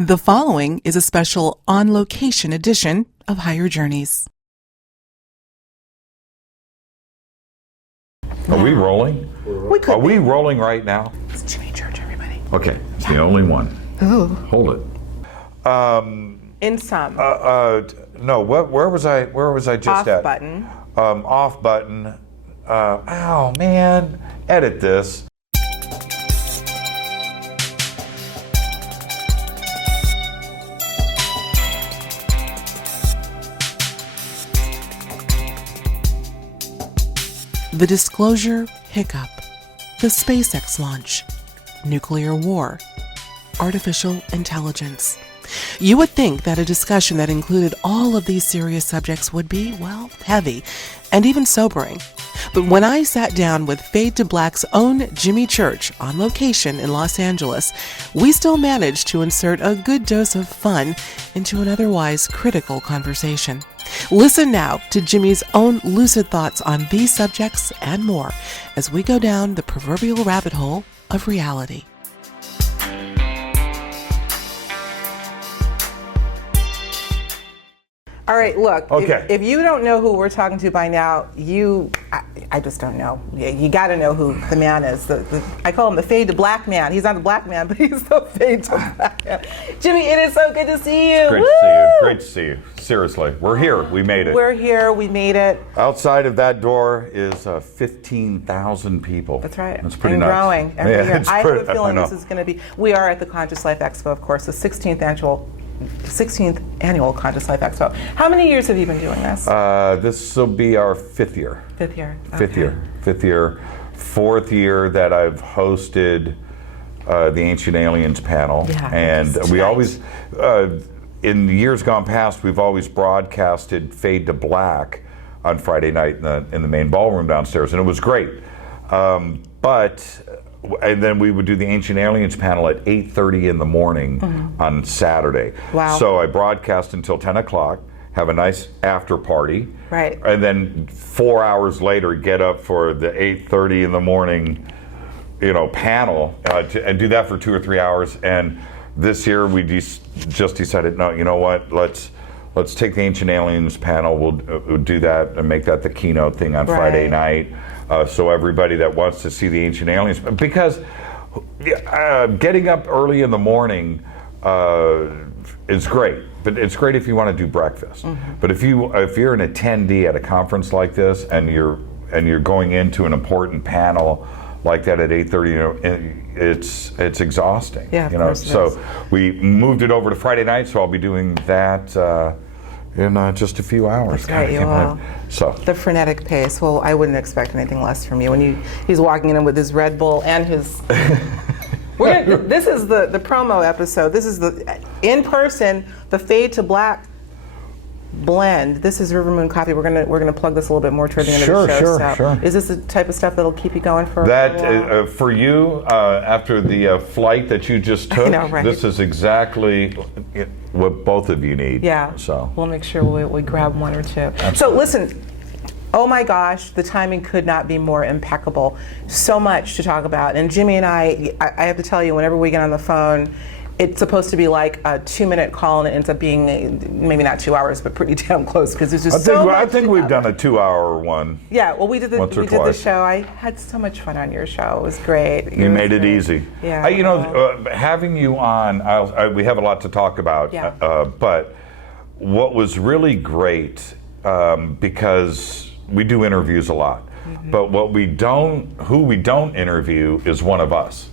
The following is a special on-location edition of Higher Journeys. Are we rolling? We could Are we rolling right now? It's Jimmy Church, everybody. Okay, it's the only one. Ooh. Hold it. In some. No, where was I just Off at? button. Off button. Oh man, edit this. The disclosure hiccup. The SpaceX launch. Nuclear war. Artificial intelligence. You would think that a discussion that included all of these serious subjects would be, well, heavy and even sobering. But when I sat down with Fade to Black's own Jimmy Church on location in Los Angeles, we still managed to insert a good dose of fun into an otherwise critical conversation. Listen now to Jimmy's own lucid thoughts on these subjects and more as we go down the proverbial rabbit hole of reality. All right, look, Okay. if you don't know who we're talking to by now, I just don't know. You got to know who the man is. I call him the Fade to Black man. He's not the black man, but he's the Fade to Black man. Jimmy, it is so good to see you. Great to see you. Great to see you. Seriously, we're here. We made it. We're here. We made it. Outside of that door is 15,000 people. That's right. That's pretty and nuts. growing every year. I have a feeling I know. this is going to be. We are at the Conscious Life Expo, of course, the 16th annual Conscious Life Expo. How many years have you been doing this? This will be our fifth year. Fifth year. Fifth year. Fourth year that I've hosted the Ancient Aliens panel. Yeah, and we nice. always, in the years gone past, we've always broadcasted Fade to Black on Friday night in the main ballroom downstairs, and it was great. And then we would do the Ancient Aliens panel at 8:30 in the morning on Saturday. Wow. So I broadcast until 10 o'clock, have a nice after party. Right. And then 4 hours later, get up for the 8:30 in the morning, panel, and do that for 2 or 3 hours. And this year we just decided, no, you know what? Let's take the Ancient Aliens panel. We'll do that and make that the keynote thing on Friday night. So everybody that wants to see the Ancient Aliens, because getting up early in the morning is great, but it's great if you want to do breakfast. But if you're an attendee at a conference like this and you're going into an important panel like that at 8:30, it's exhausting. Yeah, of course it is. So we moved it over to Friday night, so I'll be doing that in just a few hours. That's right, you will. So the frenetic pace. Well, I wouldn't expect anything less from you when he's walking in with his Red Bull and his. This is the promo episode. This is the in person, the Fade to Black blend. This is River Moon Coffee. We're gonna plug this a little bit more toward the end of the show. Sure. Is this the type of stuff that'll keep you going for that? a while? For you, after the flight that you just took, I know, right? This is exactly what both of you need. Yeah. So we'll make sure we grab one or two. Absolutely. So listen. Oh my gosh, the timing could not be more impeccable. So much to talk about. And Jimmy and I have to tell you, whenever we get on the phone, it's supposed to be like a 2-minute call, and it ends up being maybe not 2 hours, but pretty damn close because there's just so much. I think we've done a 2-hour one. Yeah, well, we did the twice. show. I had so much fun on your show. It was great. You made it easy. Yeah. Having you on, we have a lot to talk about. Yeah. But what was really great, because we do interviews a lot, but who we don't interview is one of us,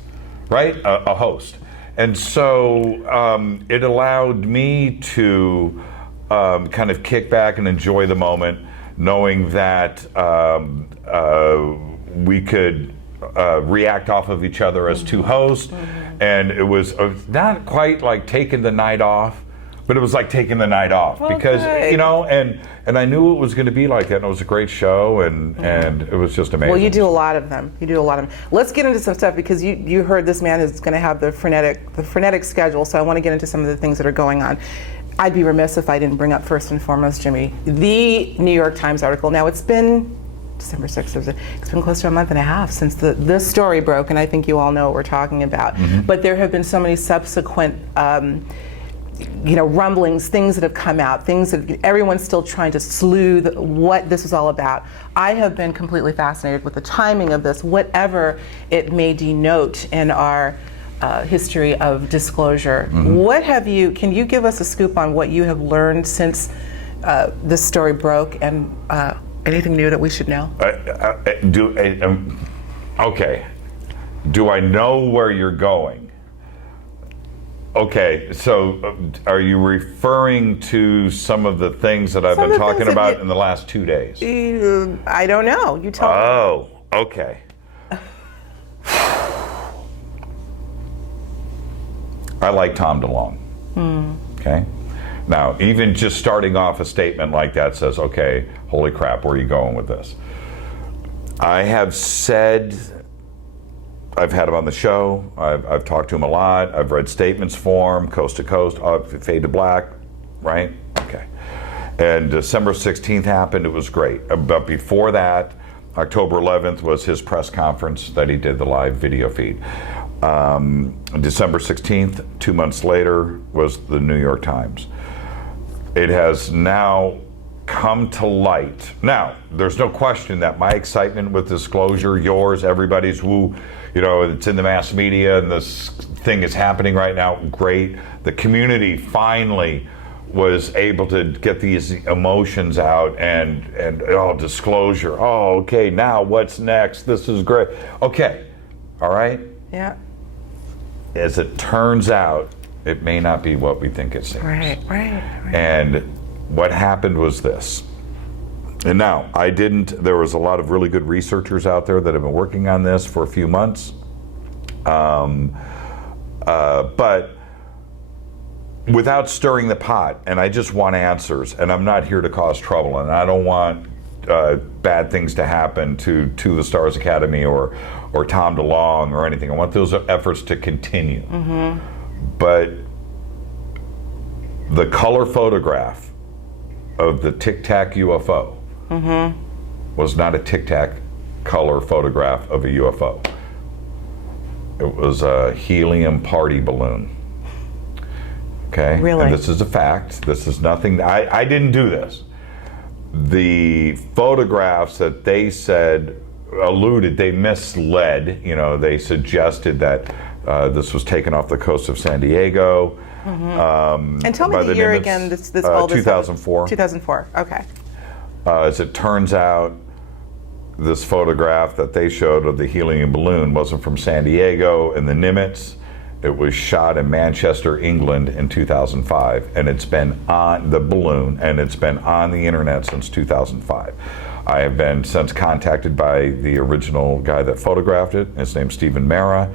right? A host. And so it allowed me to kind of kick back and enjoy the moment, knowing that we could react off of each other as two hosts. And it was not quite like taking the night off, but it was like taking the night off because, and I knew it was going to be like that, and it was a great show, and it was just amazing. Well, you do a lot of them. Let's get into some stuff because you heard this man is going to have the frenetic schedule, so I want to get into some of the things that are going on. I'd be remiss if I didn't bring up first and foremost, Jimmy, the New York Times article. Now, it's been December 6th. It's been close to a month and a half since this story broke, and I think you all know what we're talking about. But there have been so many subsequent rumblings, things that have come out, things that everyone's still trying to sleuth what this is all about. I have been completely fascinated with the timing of this, whatever it may denote in our history of disclosure. Mm-hmm. Can you give us a scoop on what you have learned since this story broke, and anything new that we should know? Okay. Do I know where you're going? Okay, so are you referring to some of the things that I've been talking about in the last 2 days? I don't know. You tell me. Oh, okay. I like Tom DeLonge. Okay? Now, even just starting off a statement like that says, okay, holy crap, where are you going with this? I have said, I've had him on the show, I've talked to him a lot, I've read statements for him, coast to coast, fade to black, right? Okay. And December 16th happened, it was great. But before that, October 11th was his press conference that he did the live video feed. December 16th, 2 months later, was the New York Times. It has now come to light. Now, there's no question that my excitement with disclosure, yours, everybody's woo, it's in the mass media and this thing is happening right now, great. The community finally was able to get these emotions out and disclosure. Oh, okay, now what's next? This is great. Okay, all right? Yeah. As it turns out, it may not be what we think it seems. Right. And what happened was this. And now, there was a lot of really good researchers out there that have been working on this for a few months. But without stirring the pot, and I just want answers, and I'm not here to cause trouble, and I don't want bad things to happen to the Stars Academy or Tom DeLonge or anything. I want those efforts to continue. Mm-hmm. But the color photograph of the Tic Tac UFO was not a Tic Tac color photograph of a UFO. It was a helium party balloon. Okay? Really? And this is a fact. This is nothing. I didn't do this. The photographs that they said they misled. They suggested that this was taken off the coast of San Diego. Mm-hmm. And tell me the year again. This 2004. 2004. Okay. As it turns out, this photograph that they showed of the helium balloon wasn't from San Diego and the Nimitz. It was shot in Manchester, England in 2005, and it's been on the balloon, and it's been on the internet since 2005. I have been since contacted by the original guy that photographed it. His name's Stephen Mara.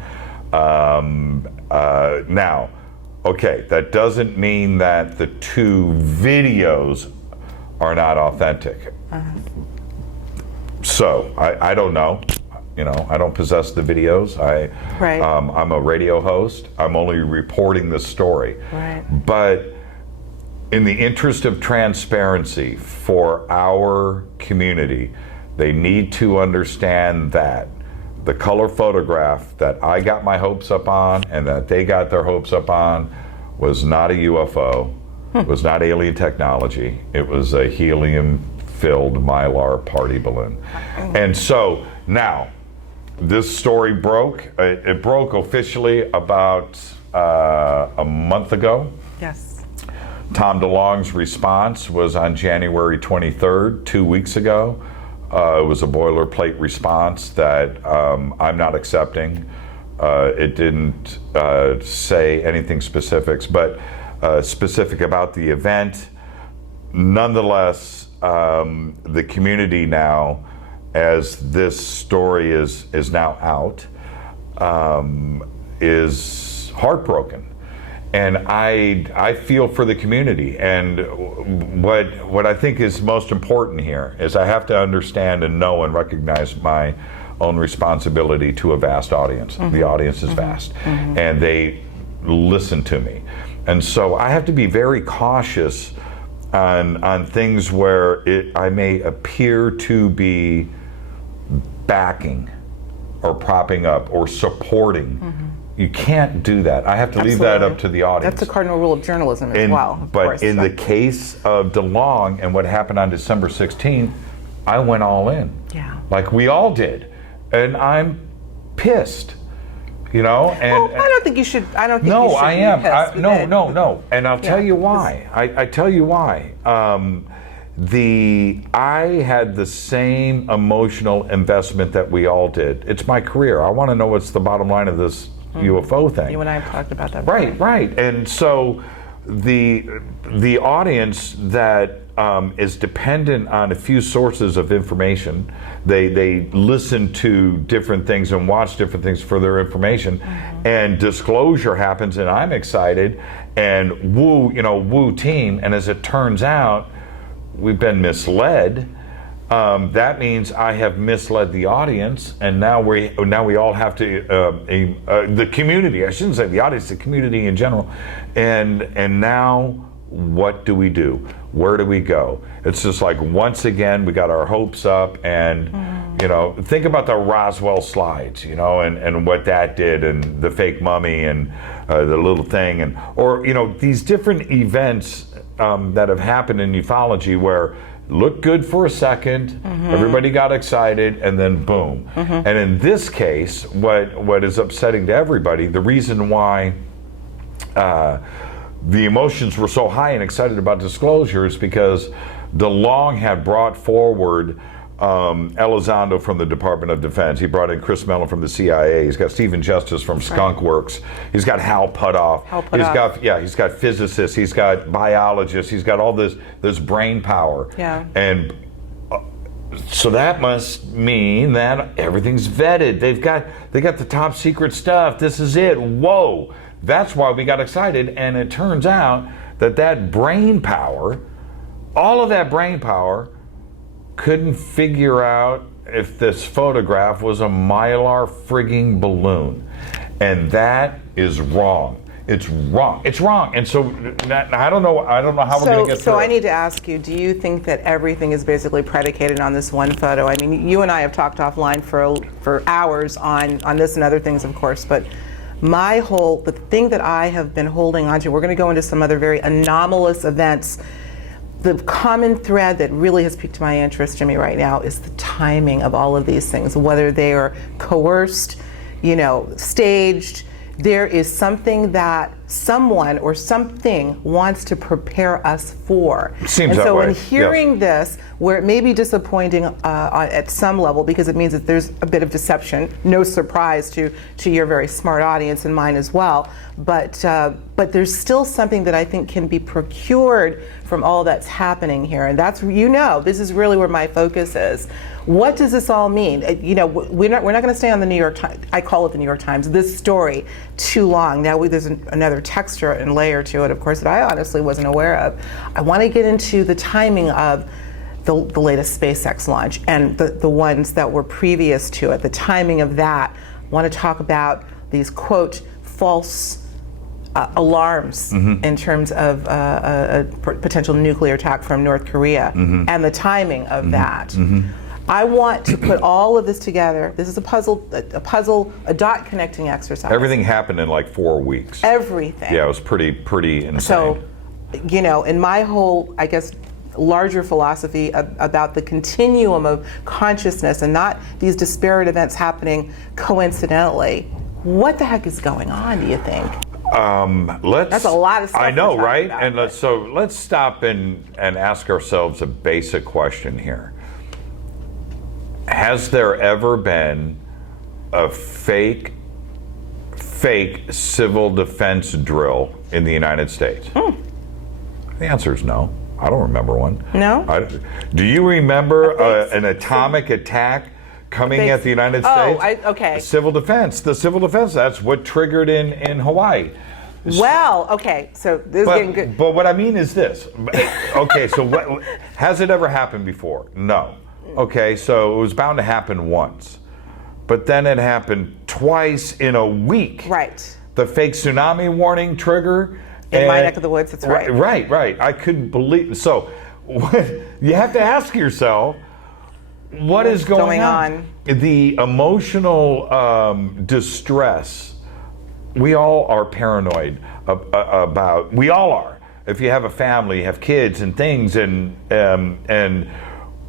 Now, okay, that doesn't mean that the two videos are not authentic. So, I don't know. I don't possess the videos. I'm a radio host. I'm only reporting the story. Right. But in the interest of transparency for our community, they need to understand that the color photograph that I got my hopes up on and that they got their hopes up on was not a UFO, was not alien technology. It was a helium-filled Mylar party balloon. And so now, this story broke. It broke officially about a month ago. Yes. Tom DeLonge's response was on January 23rd, 2 weeks ago. It was a boilerplate response that I'm not accepting. It didn't say anything specific about the event. Nonetheless, the community now, as this story is now out, is heartbroken. And I feel for the community. And what I think is most important here is I have to understand and know and recognize my own responsibility to a vast audience. Mm-hmm. The audience is vast. Mm-hmm. And they listen to me. And so I have to be very cautious on things where I may appear to be backing or propping up or supporting You can't do that. I have to leave that up to the audience. That's a cardinal rule of journalism as well, of but course. in the case of DeLong and what happened on December 16th, I went all in. Yeah. Like we all did. And I'm pissed. You know? And well, I don't think you should. I don't think you should. No, I am. No. And I'll tell you why. I tell you why. I had the same emotional investment that we all did. It's my career. I want to know what's the bottom line of this UFO thing. You and I have talked about that. Right. And so the audience that is dependent on a few sources of information, they listen to different things and watch different things for their information, and disclosure happens, and I'm excited, and woo team, and as it turns out, we've been misled. That means I have misled the audience, and now we all have to the community. I shouldn't say the audience, the community in general. And now, what do we do? Where do we go? It's just like once again we got our hopes up, and think about the Roswell slides, and what that did, and the fake mummy, and the little thing, or these different events that have happened in ufology where looked good for a second, everybody got excited, and then boom. And in this case, what is upsetting to everybody, the reason why the emotions were so high and excited about disclosure is because DeLong had brought forward Elizondo from the Department of Defense. He brought in Chris Mellon from the CIA. He's got Stephen Justice from Skunk Works. He's got Hal Puthoff. He's got physicists. He's got biologists. He's got all this brain power. Yeah. And so that must mean that everything's vetted. They got the top secret stuff. This is it. Whoa. That's why we got excited. And it turns out that brain power, all of that brain power, couldn't figure out if this photograph was a Mylar frigging balloon. And that is wrong. It's wrong. And so I don't know how we're going to get through So I it. need to ask you, do you think that everything is basically predicated on this one photo? I mean, you and I have talked offline for hours on this and other things, of course, but the thing that I have been holding on to, we're going to go into some other very anomalous events. The common thread that really has piqued my interest, Jimmy, right now is the timing of all of these things, whether they are coerced, staged. There is something that someone or something wants to prepare us for. Seems that way. In hearing this, where it may be disappointing at some level because it means that there's a bit of deception, no surprise to your very smart audience and mine as well, but there's still something that I think can be procured from all that's happening here, and that's this is really where my focus is. What does this all mean? We're not going to stay on the New York Times. I call it the New York Times. This story too long. Now there's another texture and layer to it, of course, that I honestly wasn't aware of. I want to get into the timing of the latest SpaceX launch and the ones that were previous to it. The timing of that. I want to talk about these quote false alarms in terms of a potential nuclear attack from North Korea and the timing of that. I want to put all of this together. This is a puzzle, a dot connecting exercise. Everything happened in like 4 weeks. Everything. Yeah, it was pretty insane. So, in my whole, I guess, larger philosophy about the continuum of consciousness and not these disparate events happening coincidentally, what the heck is going on, do you think? That's a lot of stuff. I know, right? About, and let's stop and ask ourselves a basic question here. Has there ever been a fake civil defense drill in the United States? The answer is no. I don't remember one. No? Do you remember an atomic attack coming at the United States? Okay. The civil defense, that's what triggered in Hawaii. Well, okay, so this is getting good. But what I mean is this. Okay, so what has it ever happened before? No. Okay, so it was bound to happen once. But then it happened twice in a week. Right. The fake tsunami warning trigger. In my neck of the woods, that's right. Right. I couldn't believe. So you have to ask yourself, what is going on? The emotional distress we all are paranoid about. We all are. If you have a family, you have kids and things, and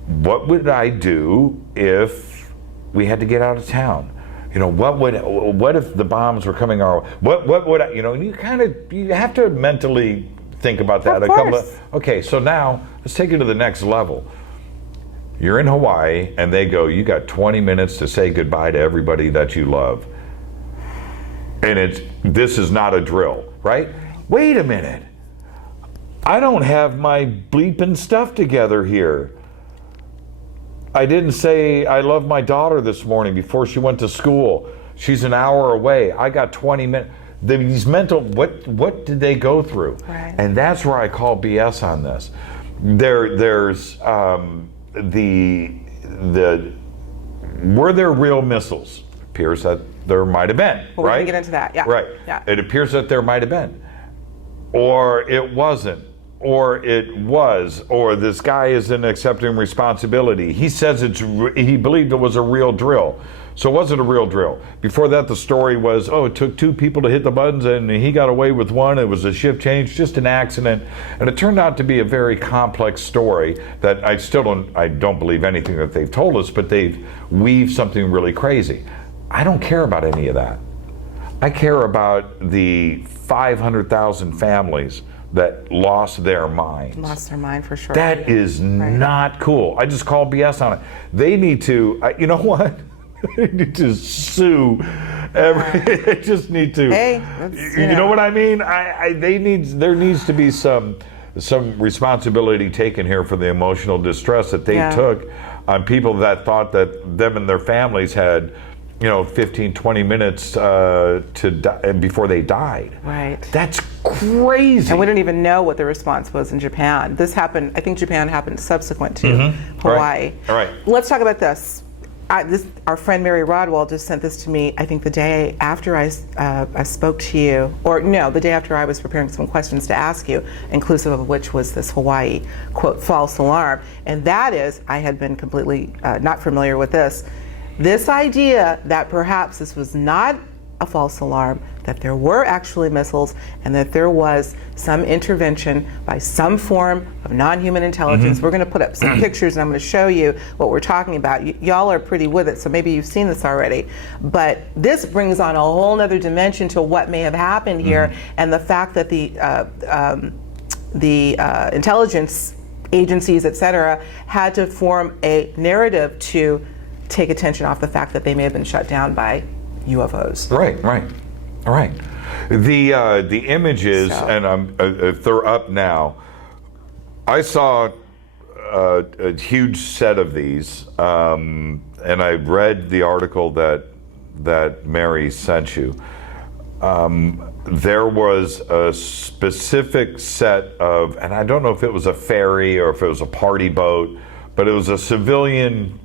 what would I do if we had to get out of town? You know, what if the bombs were coming our way? What would I, you know, you have to mentally think about that. Of course. Okay, so now let's take it to the next level. You're in Hawaii and they go, you got 20 minutes to say goodbye to everybody that you love. And this is not a drill, right? Wait a minute. I don't have my bleeping stuff together here. I didn't say I love my daughter this morning before she went to school. She's an hour away. I got 20 minutes. These mental, what did they go through? Right. And that's where I call BS on this. There's were there real missiles? Appears that there might have been, Well, right? We're going to get into that, yeah. Right. Yeah. It appears that there might have been. Or it wasn't. Or it was. Or this guy isn't accepting responsibility. He says he believed it was a real drill. So it wasn't a real drill. Before that, the story was, it took 2 people to hit the buttons and he got away with 1. It was a shift change, just an accident. And it turned out to be a very complex story that I don't believe anything that they've told us, but they've weaved something really crazy. I don't care about any of that. I care about the 500,000 families that lost their minds. Lost their mind for sure. That is not cool. I just call BS on it. They need to, you know what? They need to sue. They just need to. Hey, you know what I mean? There needs to be some responsibility taken here for the emotional distress that they took on people that thought that them and their families had, 15, 20 minutes to die before they died. Right. That's crazy. And we don't even know what the response was in Japan. This happened, I think Japan happened subsequent to Hawaii. All right. Let's talk about this. Our friend Mary Rodwell just sent this to me, I think the day after I spoke to you, or no, the day after I was preparing some questions to ask you, inclusive of which was this Hawaii, quote, false alarm. And that is, I had been completely not familiar with this idea that perhaps this was not a false alarm, that there were actually missiles, and that there was some intervention by some form of non-human intelligence. We're going to put up some pictures and I'm going to show you what we're talking about. Y'all are pretty with it, so maybe you've seen this already. But this brings on a whole other dimension to what may have happened here, and the fact that the intelligence agencies, et cetera, had to form a narrative to take attention off the fact that they may have been shut down by UFOs. Right. All right. The images, and if they're up now, I saw a huge set of these, and I read the article that Mary sent you. There was a specific set of, and I don't know if it was a ferry or if it was a party boat, but it was a civilian,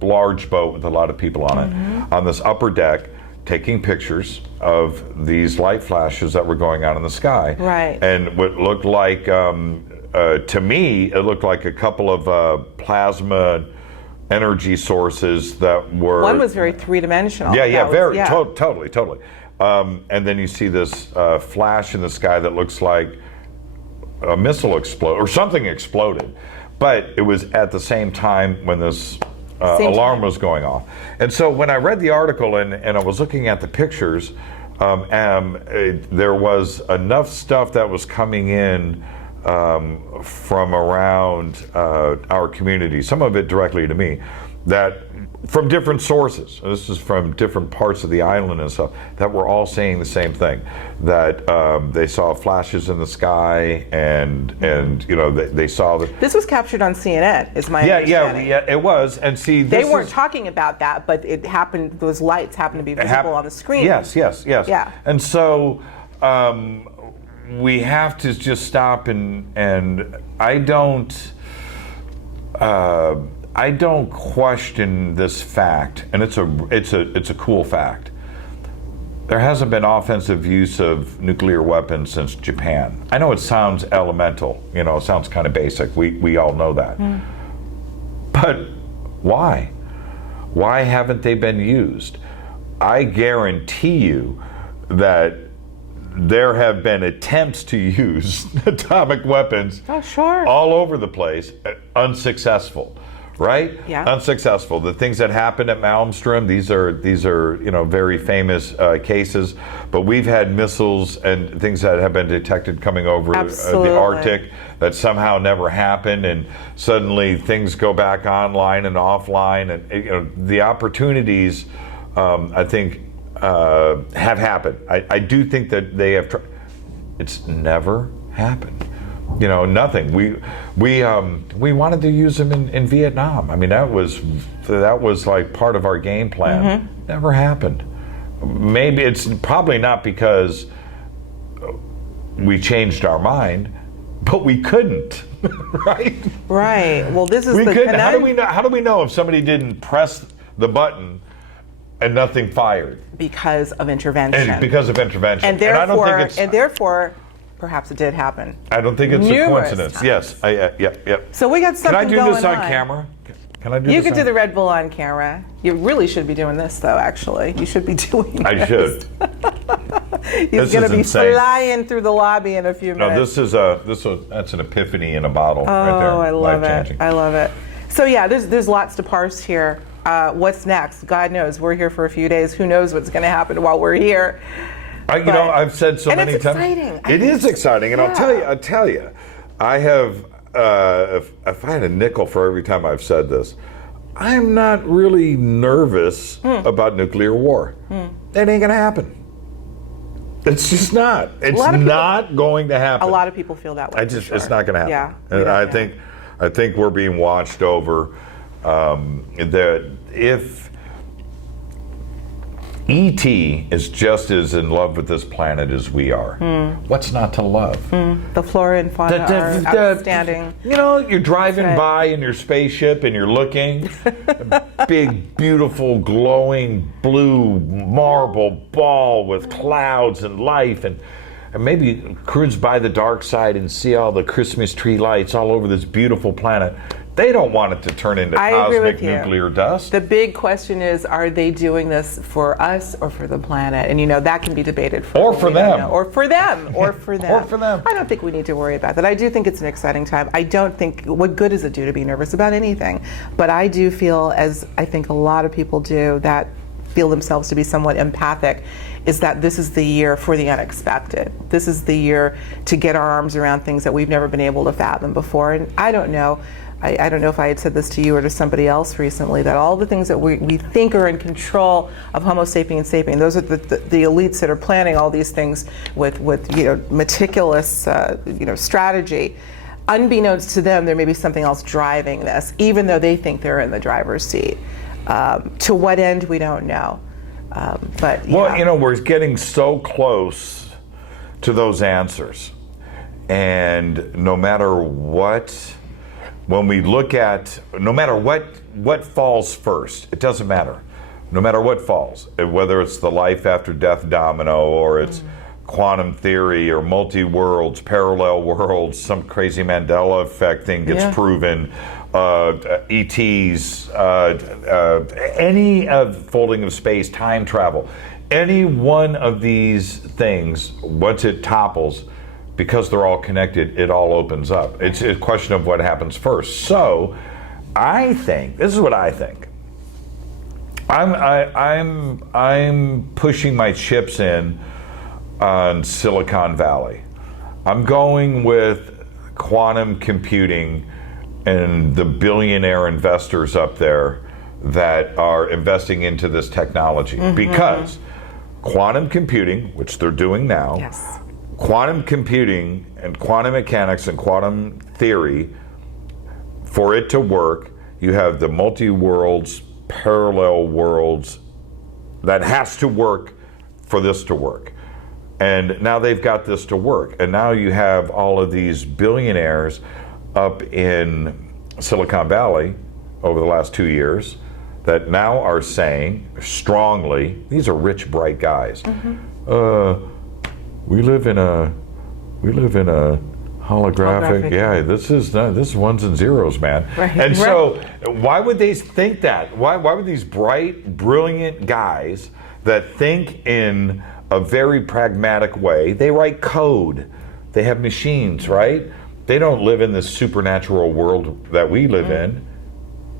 large boat with a lot of people on it, on this upper deck, taking pictures of these light flashes that were going on in the sky. Right. And what looked like, to me, it looked like a couple of plasma energy sources that were... One was very three-dimensional. Totally. And then you see this flash in the sky that looks like a missile explode, or something exploded. But it was at the same time when this alarm was going off. And so when I read the article and I was looking at the pictures, there was enough stuff that was coming in from around our community, some of it directly to me, that from different sources, this is from different parts of the island and stuff, that were all saying the same thing, that they saw flashes in the sky and they saw that. This was captured on CNN, is my understanding. Yeah, it was. And see, they weren't talking about that, but it happened, those lights happened to be visible on the screen. Yes. Yeah. And so we have to just stop and I don't question this fact, and it's a cool fact. There hasn't been offensive use of nuclear weapons since Japan. I know it sounds elemental, it sounds kind of basic. We all know that. But why? Why haven't they been used? I guarantee you that there have been attempts to use atomic weapons all over the place, unsuccessful, right? Yeah. Unsuccessful. The things that happened at Malmstrom, these are very famous cases, but we've had missiles and things that have been detected coming over the Arctic that somehow never happened, and suddenly things go back online and offline, and the opportunities, I think, have happened. I do think that they have. It's never happened. Nothing. We wanted to use them in Vietnam. I mean, that was like part of our game plan. Never happened. Maybe it's probably not because we changed our mind, but we couldn't. Right. Right. Well, this is we the couldn't. How do we know if somebody didn't press the button and nothing fired? Because of intervention. And because of intervention. And therefore, I don't think it's, therefore, perhaps it did happen. I don't think it's a coincidence. Times. Yes. Yep. So we got something going on. Can I do this on camera? Can I do this? You can do the Red Bull on camera. You really should be doing this, though. Actually, you should be doing this. I should. He's going to be insane. Flying through the lobby in a few minutes. No, that's an epiphany in a bottle right there. Oh, I love Life-changing. it. I love it. So yeah, there's lots to parse here. What's next? God knows. We're here for a few days. Who knows what's going to happen while we're here? I've said so many it's times. Exciting. It is exciting, and Yeah. I'll tell you, I have. If I had a nickel for every time I've said this, I'm not really nervous about nuclear war. It ain't gonna happen. It's just not. It's not going to happen. A lot of people feel that way. It's not going to happen. Yeah. And I think we're being watched over. That if E.T. is just as in love with this planet as we are, what's not to love? The flora and fauna are outstanding. You're driving by in your spaceship and you're looking, a big, beautiful, glowing blue marble ball with clouds and life, and maybe cruise by the dark side and see all the Christmas tree lights all over this beautiful planet. They don't want it to turn into cosmic nuclear dust. The big question is, are they doing this for us or for the planet? And that can be debated. Or for them. Or for them. Or for them. Or for them. I don't think we need to worry about that. I do think it's an exciting time. I don't think, what good does it do to be nervous about anything? But I do feel, as I think a lot of people do, that feel themselves to be somewhat empathic, is that this is the year for the unexpected. This is the year to get our arms around things that we've never been able to fathom before. And I don't know. I don't know if I had said this to you or to somebody else recently, that all the things that we think are in control of Homo sapiens sapiens, those are the elites that are planning all these things with meticulous strategy. Unbeknownst to them, there may be something else driving this, even though they think they're in the driver's seat. To what end, we don't know. But well, we're getting so close to those answers, and no matter what. When we look at, no matter what falls first, it doesn't matter. No matter what falls, whether it's the life after death domino, or it's quantum theory, or multi-worlds, parallel worlds, some crazy Mandela effect thing gets proven, ETs, any folding of space, time travel, any one of these things, once it topples, because they're all connected, it all opens up. It's a question of what happens first. So, I think this is what I think. I'm pushing my chips in on Silicon Valley. I'm going with quantum computing and the billionaire investors up there that are investing into this technology, because quantum computing, which they're doing now. Yes. Quantum computing and quantum mechanics and quantum theory, for it to work, you have the multi-worlds, parallel worlds, that has to work for this to work. And now they've got this to work. And now you have all of these billionaires up in Silicon Valley over the last 2 years that now are saying strongly, these are rich, bright guys, We live in a holographic. Yeah, this is ones and zeros, man. Right. And so, why would they think that? Why would these bright, brilliant guys that think in a very pragmatic way. They write code. They have machines, right? They don't live in this supernatural world that we live in,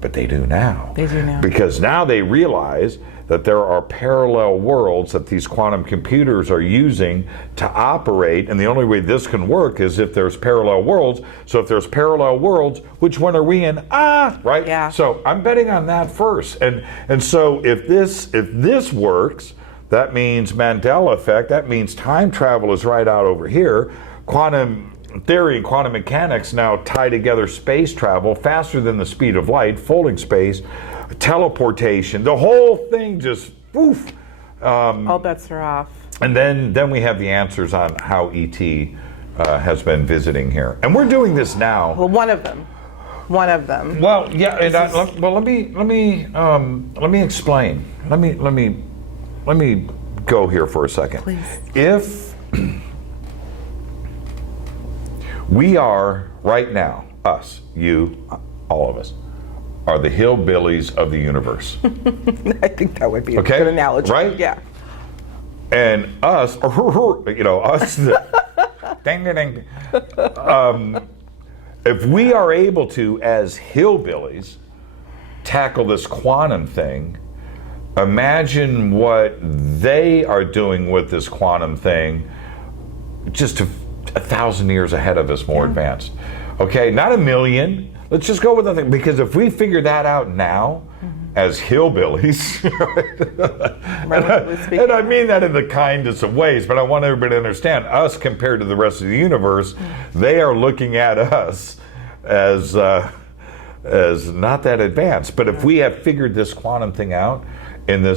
but they do now. They do now. Because now they realize that there are parallel worlds that these quantum computers are using to operate, and the only way this can work is if there's parallel worlds. So if there's parallel worlds, which one are we in? Right? Yeah. So I'm betting on that first. And so if this works, that means Mandela effect, that means time travel is right out over here. Quantum theory and quantum mechanics now tie together space travel faster than the speed of light, folding space, teleportation, the whole thing just poof. All bets are off. And then we have the answers on how ET has been visiting here, and we're doing this now. Well, one of them. Well, yeah, and let me explain. Let me go here for a second. Please. If we are right now, us, you, all of us, are the hillbillies of the universe. I think that would be a Okay? good analogy. Right? Yeah. And us, us, ding, ding, ding. If we are able to, as hillbillies, tackle this quantum thing, imagine what they are doing with this quantum thing just 1,000 years ahead of us, more advanced. Okay, not a million. Let's just go with the thing, because if we figure that out now, as hillbillies, and I mean that in the kindest of ways, but I want everybody to understand, us compared to the rest of the universe, they are looking at us as not that advanced. But if we have figured this quantum thing out in our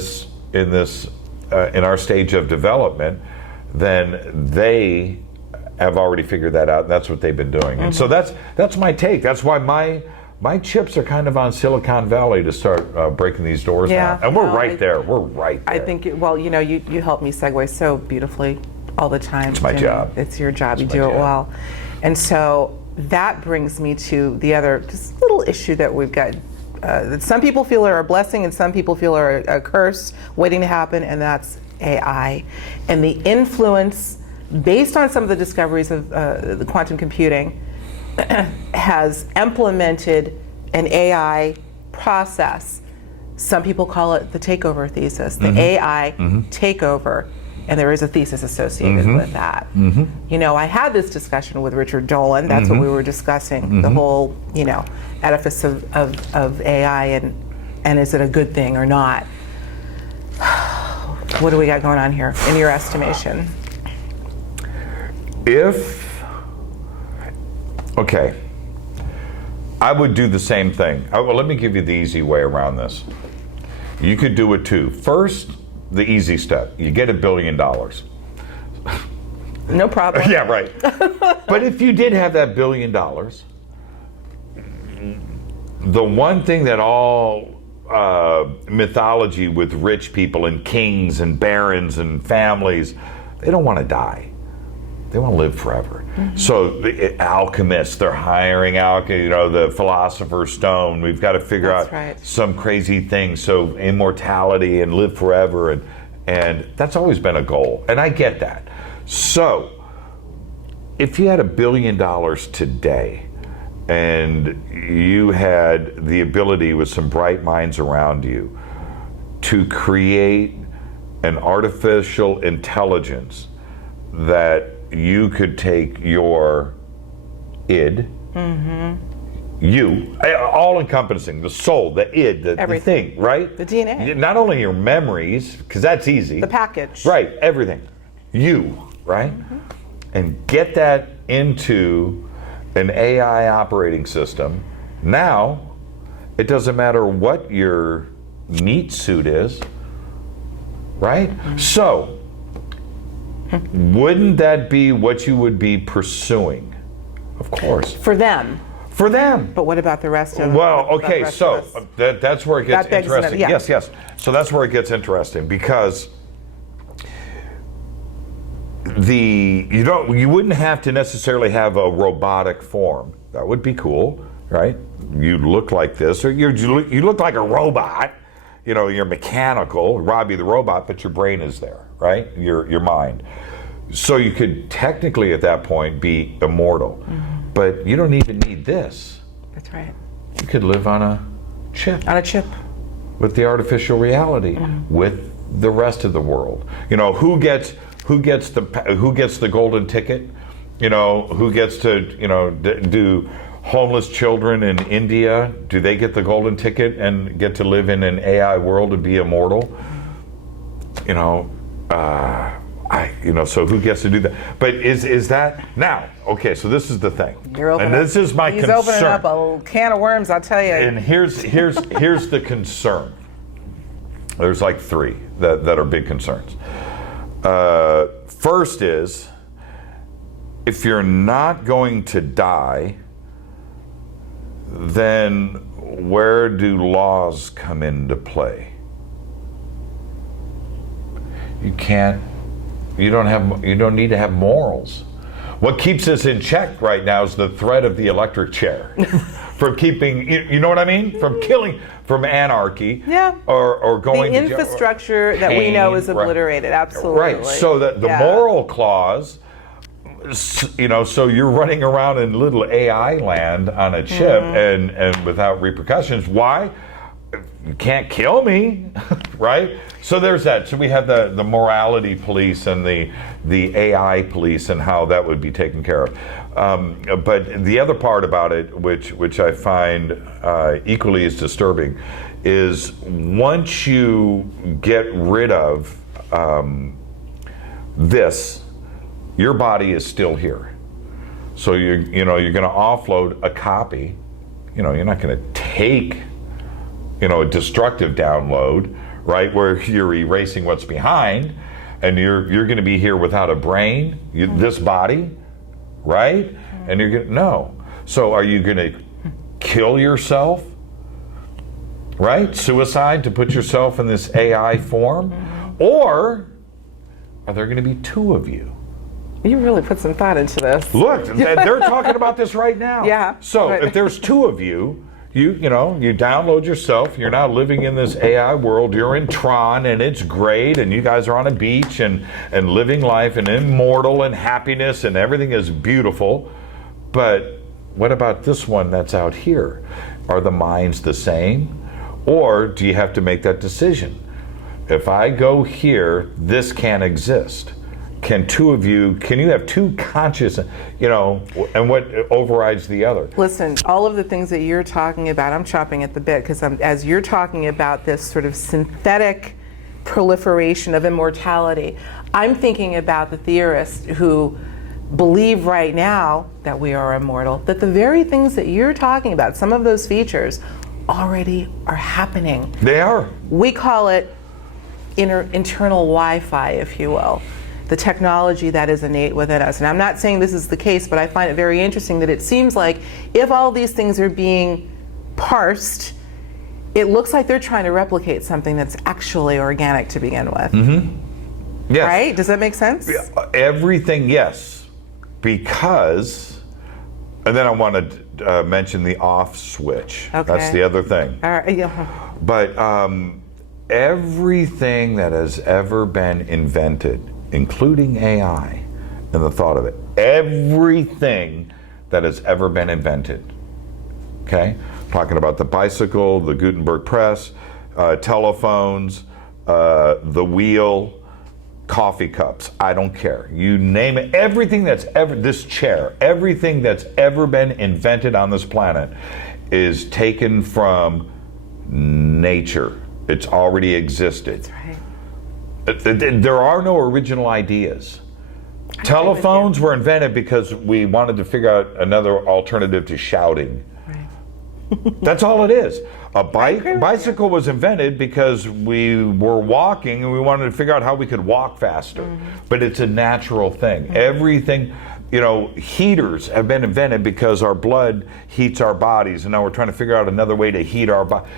stage of development, then they have already figured that out, and that's what they've been doing. And so that's my take. That's why my chips are kind of on Silicon Valley to start breaking these doors down. And we're right there. We're right there. I think, you help me segue so beautifully all the time. It's my Jimmy. job. It's your job. You my do it job. well. And so that brings me to the other just little issue that we've got. That some people feel are a blessing and some people feel are a curse waiting to happen, and that's AI. And the influence, based on some of the discoveries of the quantum computing, has implemented an AI process. Some people call it the takeover thesis, the AI takeover, and there is a thesis associated with that. I had this discussion with Richard Dolan. That's what we were discussing, the whole, edifice of AI, and is it a good thing or not? What do we got going on here, in your estimation? I would do the same thing. Well, let me give you the easy way around this. You could do it too. First, the easy step. You get $1 billion. No problem. Yeah, right. But if you did have that $1 billion, the one thing that all mythology with rich people and kings and barons and families, they don't want to die. They want to live forever. So the alchemists, they're hiring the philosopher's stone. We've got to figure out some crazy thing. So immortality and live forever, and that's always been a goal. And I get that. So if you had $1 billion today, and you had the ability with some bright minds around you to create an artificial intelligence that you could take your id, you, all encompassing, the soul, the id, the thing, right? The DNA. Not only your memories, because that's easy. The package. Right, everything. You, right? And get that into an AI operating system. Now, it doesn't matter what your meat suit is, right? So, wouldn't that be what you would be pursuing? Of course. For them. For them. But what about the rest of them? Well, okay, so that's where it gets interesting. Yeah. Yes. So that's where it gets interesting, because you wouldn't have to necessarily have a robotic form. That would be cool, right? You look like this, or you look like a robot. You're mechanical, Robbie the robot, but your brain is there, right? Your mind. So you could technically at that point be immortal, but you don't even need this. That's right. You could live on a chip. On a chip. With the artificial reality, with the rest of the world. You know, who gets the golden ticket? You know, who gets to, you know, do homeless children in India, do they get the golden ticket and get to live in an AI world and be immortal? You know, so who gets to do that? But is that now? Okay, so this is the thing, and this is my concern. He's opening up a can of worms, I'll tell you. And here's the concern. There's like three that are big concerns. First is, if you're not going to die, then where do laws come into play? You don't need to have morals. What keeps us in check right now is the threat of the electric chair. From keeping, you know what I mean? From killing, from anarchy. Yeah. Or going the infrastructure that we know is obliterated, absolutely. Right, so that the moral clause, you know, so you're running around in little AI land on a chip and without repercussions. Why? You can't kill me, right? So there's that. So we have the morality police and the AI police and how that would be taken care of. But the other part about it, which I find equally as disturbing, is once you get rid of this, your body is still here. So you're going to offload a copy. You know, you're not going to take, you know, a destructive download, right, where you're erasing what's behind, and you're going to be here without a brain, this body, right? And you're going to, no. So are you going to kill yourself, right? Suicide to put yourself in this AI form? Or are there going to be two of you? You really put some thought into this. Look, they're talking about this right now. Yeah. So if there's two of you, you download yourself, you're now living in this AI world, you're in Tron, and it's great, and you guys are on a beach and living life and immortal and happiness, and everything is beautiful. But what about this one that's out here? Are the minds the same? Or do you have to make that decision? If I go here, this can't exist. Can you have two conscious, you know, and what overrides the other? Listen, all of the things that you're talking about, I'm chomping at the bit, because as you're talking about this sort of synthetic proliferation of immortality, I'm thinking about the theorists who believe right now that we are immortal, that the very things that you're talking about, some of those features, already are happening. They are. We call it internal Wi-Fi, if you will. The technology that is innate within us. And I'm not saying this is the case, but I find it very interesting that it seems like if all these things are being parsed, it looks like they're trying to replicate something that's actually organic to begin with. Yes. Right? Does that make sense? Everything, yes. Because, and then I want to mention the off switch. Okay. That's the other thing. All right. Yeah. But everything that has ever been invented, including AI, and the thought of it. Everything that has ever been invented. Okay? Talking about the bicycle, the Gutenberg press, telephones, the wheel, coffee cups. I don't care. You name it. Everything that's ever, this chair, everything that's ever been invented on this planet is taken from nature. It's already existed. That's right. There are no original ideas. Telephones were invented because we wanted to figure out another alternative to shouting. Right. That's all it is. A bicycle was invented because we were walking and we wanted to figure out how we could walk faster. But it's a natural thing. Everything, you know, heaters have been invented because our blood heats our bodies, and now we're trying to figure out another way to heat our body.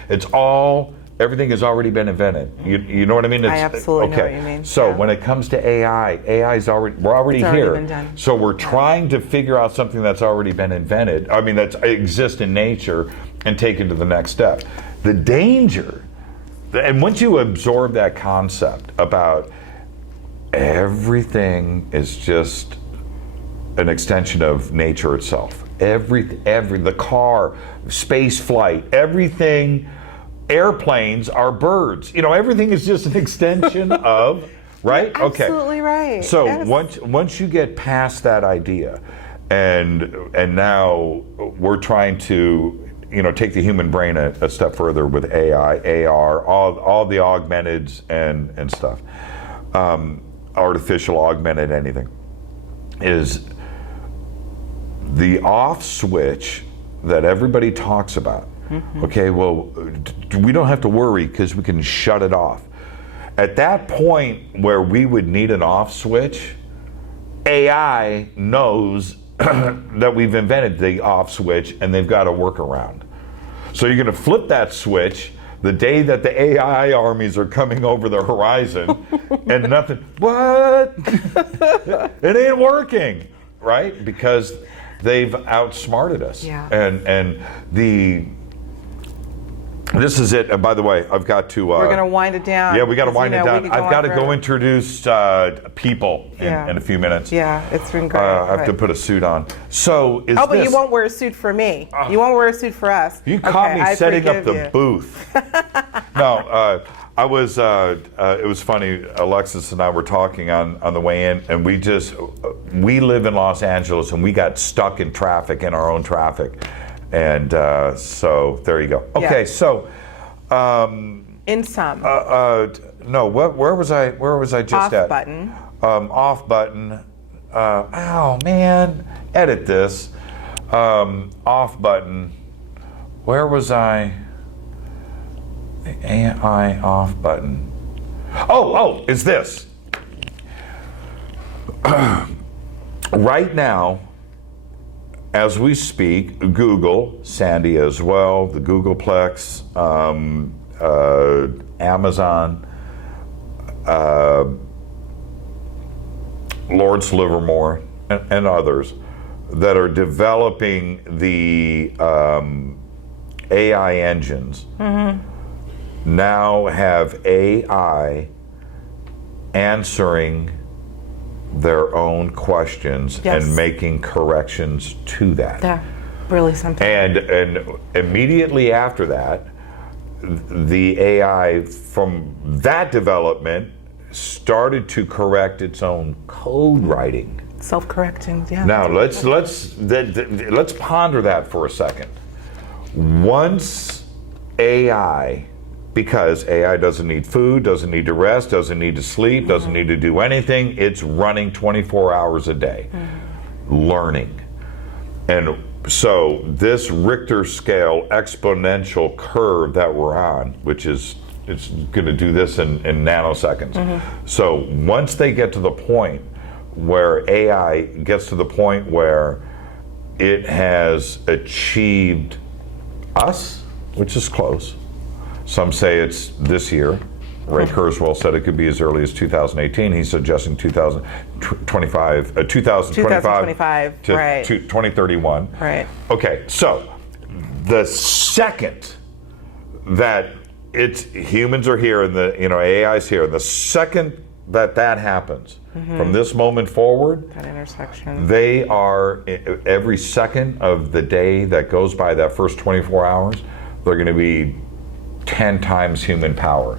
Everything has already been invented. You know what I mean? I absolutely know what you mean. So when it comes to AI is already, we're already here. Been done. So we're trying to figure out something that's already been invented. I mean, that exists in nature, and take it to the next step. The danger, and once you absorb that concept about everything is just an extension of nature itself. The car, space flight, everything, airplanes are birds. Everything is just an extension of, right? Absolutely right. So yes. once you get past that idea, and now we're trying to, take the human brain a step further with AI, AR, all the augmenteds and stuff, artificial augmented anything, is the off switch that everybody talks about. Mm-hmm. Okay, well, we don't have to worry because we can shut it off. At that point where we would need an off switch, AI knows that we've invented the off switch and they've got a workaround. So you're going to flip that switch the day that the AI armies are coming over the horizon and nothing, what? It ain't working, right? Because they've outsmarted us. Yeah. And this is it. And by the way, I've got to. We're going to wind it down. Yeah, we got to wind it down. I've got to go introduce people in a few minutes. Yeah, it's been great. I have to put a suit on. So is but you won't wear a suit for me. You won't wear a suit for us. You caught me setting up the booth. No, I was. It was funny. Alexis and I were talking on the way in, and we live in Los Angeles, and we got stuck in traffic, in our own traffic. And so there you go. Okay, so in sum, no. Where was I? Where was I just off at? Button. Off button. Oh man, edit this. Off button. Where was I? The AI off button. Oh, is this? Right now, as we speak, Google, Sandy as well, the Googleplex, Amazon, Lawrence Livermore, and others that are developing the AI engines now have AI answering their own questions and making corrections to that. Yeah, really something. And immediately after that, the AI from that development started to correct its own code writing. Self-correcting, yeah. Now let's ponder that for a second. Once AI, because AI doesn't need food, doesn't need to rest, doesn't need to sleep, doesn't need to do anything, it's running 24 hours a day, learning. And so this Richter scale exponential curve that we're on, which is, it's going to do this in nanoseconds. So once they get to the point where AI gets to the point where it has achieved us, which is close. Some say it's this year. Ray Kurzweil said it could be as early as 2018. He's suggesting 2025 to 2031. Right. Okay, so the second that humans are here and the AI's here, the second that happens, from this moment forward, that intersection, they are, every second of the day that goes by, that first 24 hours, they're going to be 10 times human power.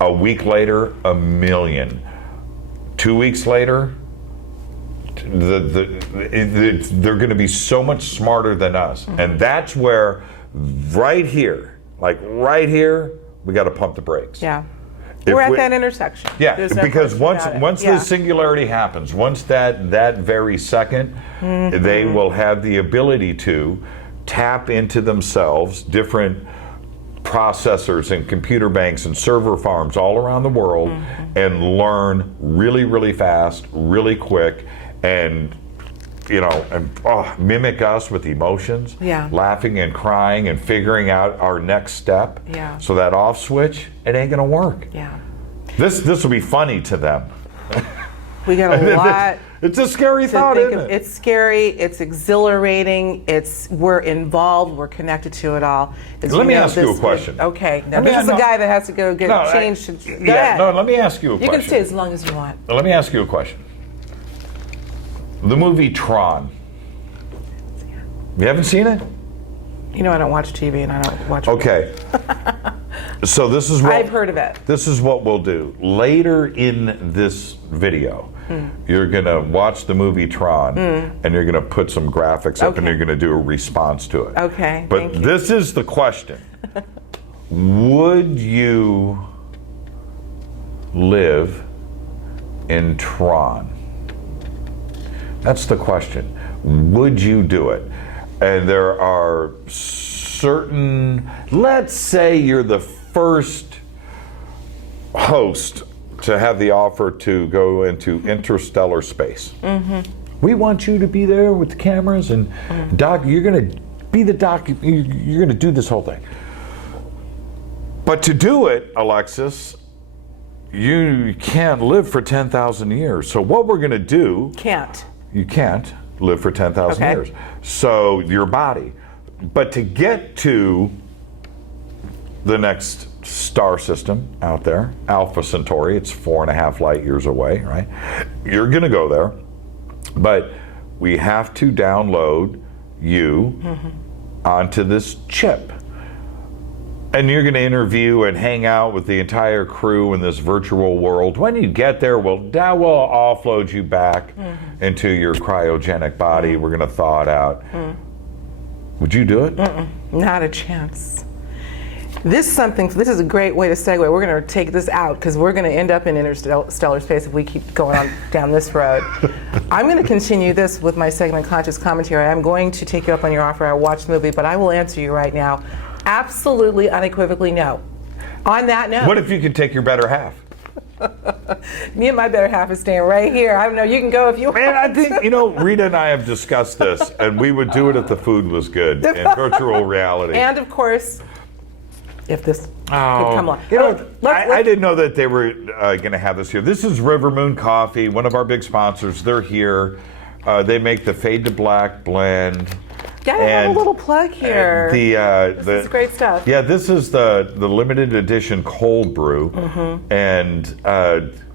A week later, 1 million. 2 weeks later, they're going to be so much smarter than us. And that's where, right here, we got to pump the brakes. Yeah. We're at that intersection. Yeah, because once the singularity happens, once that very second, they will have the ability to tap into themselves, different processors and computer banks and server farms all around the world, and learn really, really fast, really quick, and mimic us with emotions, laughing and crying and figuring out our next step. Yeah. So that off switch, it ain't gonna work. Yeah. This will be funny to them. We got a lot. It's a scary to thought, think isn't of. it? It's scary. It's exhilarating. We're involved. We're connected to it all. As Let me know, ask you a this question. Okay. Now, Let me- this is the no. guy that has to go get No, changed. Go Yeah, ahead. no, let me ask you a You question. can stay as long as you want. Let me ask you a question. The movie Tron. You haven't seen it? You know, I don't watch TV and I don't watch. Okay. So this is what I've heard of it. This is what we'll do. Later in this video, you're going to watch the movie Tron and you're going to put some graphics up and Okay. you're going to do a response to it. Okay, But thank you. this is the question. Would you live in Tron? That's the question. Would you do it? And there are certain, let's say you're the first host to have the offer to go into interstellar space. We want you to be there with the cameras and doc, you're going to be the doc, you're going to do this whole thing. But to do it, Alexis, you can't live for 10,000 years. So what we're going to do, you can't live for 10,000 Okay. years. So your body. But to get to the next star system out there, Alpha Centauri, it's 4.5 light years away, right? You're going to go there, but we have to download you onto this chip. And you're going to interview and hang out with the entire crew in this virtual world. When you get there, that will offload you back into your cryogenic body. We're going to thaw it out. Would you do it? Not a chance. This is a great way to segue. We're going to take this out because we're going to end up in interstellar space if we keep going on down this road. I'm going to continue this with my segment, Conscious Commentary. I'm going to take you up on your offer. I watched the movie, but I will answer you right now. Absolutely, unequivocally, no. On that note. What if you could take your better half? Me and my better half is staying right here. I don't know. You can go if you want. Man, I think, Rita and I have discussed this, and we would do it if the food was good in virtual reality. And of course, if this could come along. I didn't know that they were going to have this here. This is River Moon Coffee, one of our big sponsors. They're here. They make the Fade to Black blend. Gotta have a little plug here. This is great stuff. Yeah, this is the limited edition cold brew. And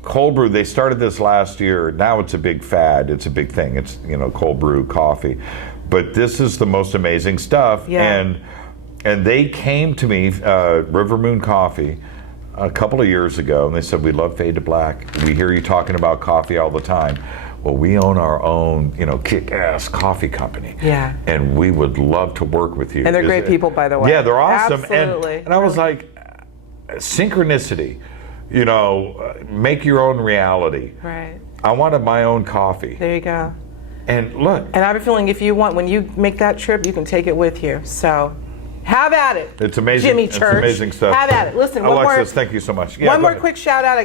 cold brew, they started this last year. Now it's a big fad. It's a big thing. It's, cold brew coffee. But this is the most amazing stuff. Yeah. And they came to me, River Moon Coffee, a couple of years ago, and they said, we love Fade to Black. We hear you talking about coffee all the time. Well, we own our own, kick-ass coffee company. Yeah. And we would love to work with you. And they're great people, by the way. Yeah, they're awesome. Absolutely. And I was like, synchronicity, make your own reality. Right. I wanted my own coffee. There you go. And look. And I have a feeling when you make that trip, you can take it with you. So have at it. It's amazing. Jimmy It's Church. amazing stuff. Have at it. Listen, Alexis, thank you so much. Yeah, one more ahead. quick shout out.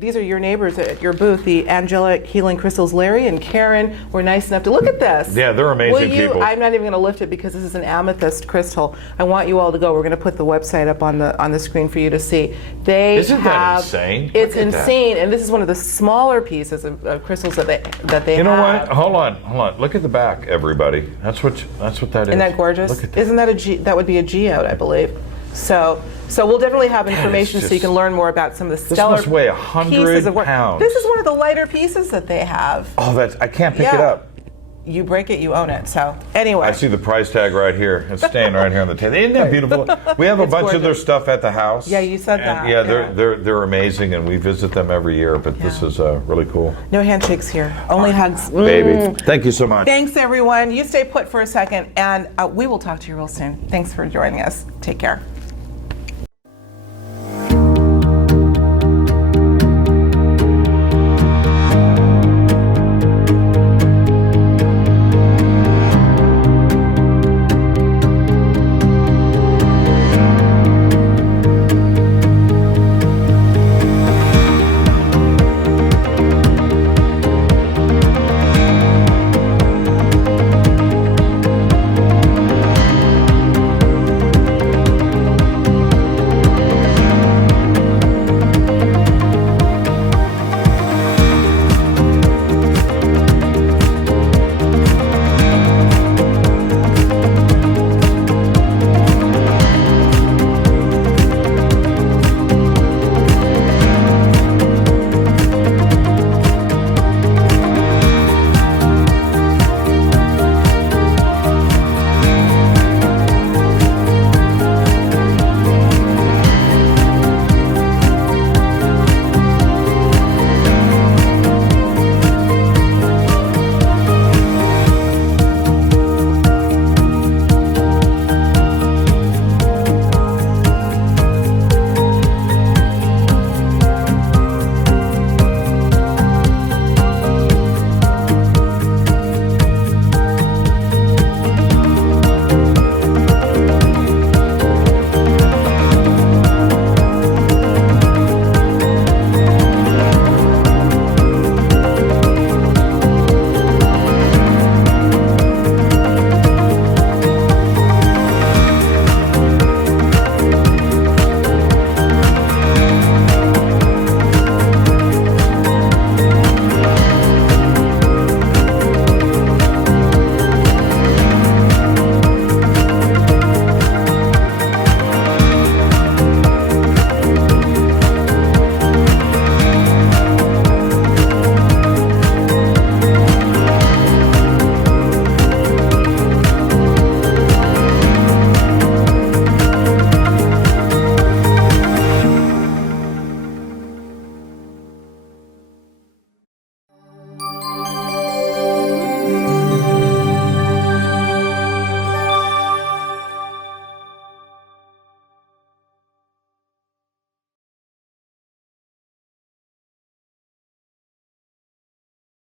These are your neighbors at your booth, the Angelic Healing Crystals. Larry and Karen were nice enough to look at this. Yeah, they're amazing people. I'm not even going to lift it because this is an amethyst crystal. I want you all to go. We're going to put the website up on the screen for you to see. Isn't that insane? It's Look at that. insane, and this is one of the smaller pieces of crystals that they have. You know what? Hold on. Look at the back, everybody. That's what that is. Isn't that gorgeous? Look at that. Isn't that that would be a geode, I believe. So we'll definitely have information so you can learn more about some of the stellar must weigh 100 pieces of work. pounds. This is one of the lighter pieces that they have. Oh, I can't pick it Yeah. up. You break it, you own it. So anyway. I see the price tag right here. It's staying right here on the table. Isn't that beautiful? We have a bunch of their stuff at the house. Yeah, you said and that. Yeah, Yeah. they're amazing, and we visit them every year. But this is really cool. No handshakes here. Only hugs. Baby, thank you so much. Thanks, everyone. You stay put for a second, and we will talk to you real soon. Thanks for joining us. Take care.